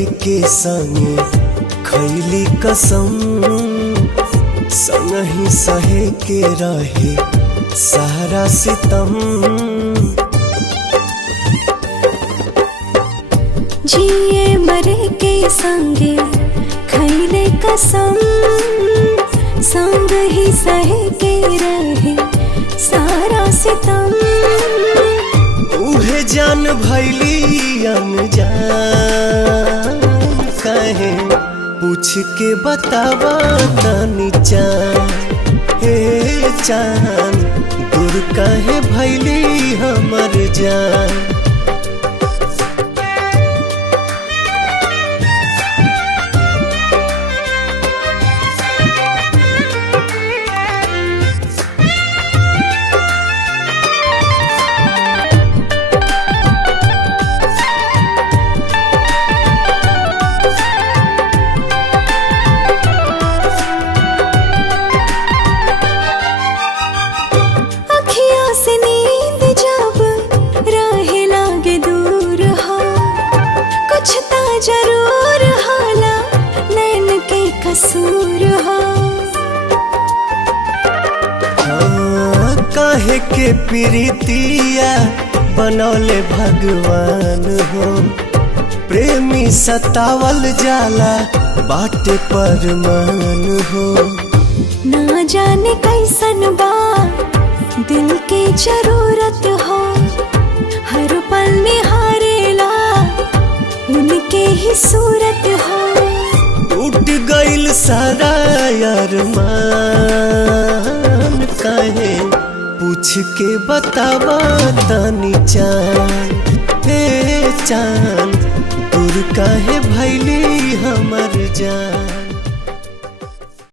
मरे के संगे खैली कसम, संगही सहे के रहे सारा सितम। जिए मरे के संगे खैले कसम, संग ही सहे के रहे सारा सितम। उहे जान भैली अनजान, कहे पूछ के बतावा तनी चान। हे चान दूर कहे भैली हमर जान। जरूर हाला नैन के कसूर हो। काहे के प्रीतिया बनौले भगवान हो, प्रेमी सतावल जाला बाटे परमान हो। ना जाने कैसन बा दिल के जरूरत हो, हर पल निहारेला उनके ही सूरत हो। टूट गइल सारा अरमान, काहे पूछ के बतावा तनी चान। हे चान दूर काहे भैली हमर जान।